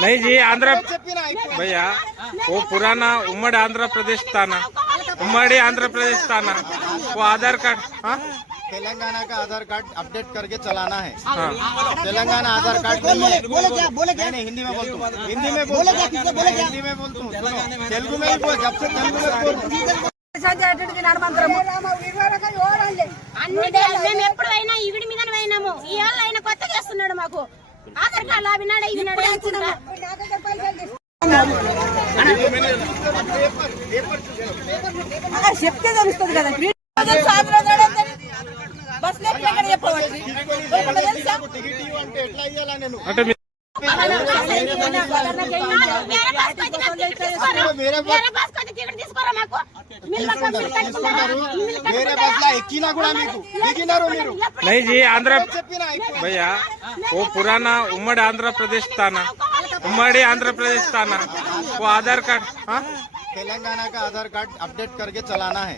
नहीं जी आंध्र भैया वो पुराना उम्मड़ी आंध्र प्रदेश था ना, उम्मड़ी आंध्र प्रदेश था ना, वो आधार कार्ड तेलंगाना का आधार कार्ड अपडेट करके चलाना है। तेलंगाना आधार कार्ड नहीं, हिंदी में बोलता हूँ, हिंदी में बोलता हूँ, तेलुगु में भी बोल, जब से तेलुगु में बोल। మేము ఎప్పుడైనా ఈవిడి మీద పోయినాము, ఈ ఏళ్ళ ఆయన కొత్తగా చేస్తున్నాడు మాకు ఆధార్ కార్డు అవినాడు ఇవినాడు చెప్తే తెలుస్తుంది కదా బస్ ఎక్కడ చెప్పవచ్చు नहीं जी आंध्र भैया वो पुराना उम्मड़ी आंध्र प्रदेश था ना, उम्मड़ी आंध्र प्रदेश था ना, वो आधार कार्ड तेलंगाना का आधार कार्ड अपडेट करके चलाना है।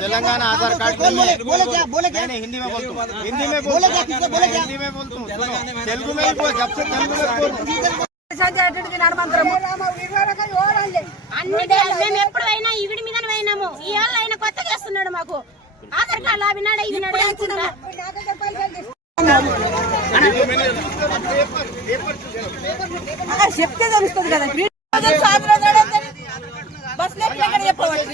तेलंगाना आधार कार्ड नहीं, हिंदी में बोलता हूँ, हिंदी में बोल, हिंदी में बोलता हूँ, तेलुगु में भी बोल, जब से तेलुगु में बोल। మేము ఎప్పుడైనా ఈవిడి మీద పోయినాము, ఈ ఏళ్ళ ఆయన కొత్తగా చేస్తున్నాడు మాకు ఆధార్ కార్డు అవినాడు ఇవినాడు చెప్తే తెలుస్తుంది కదా బస్ ఎక్కడ చెప్పవచ్చు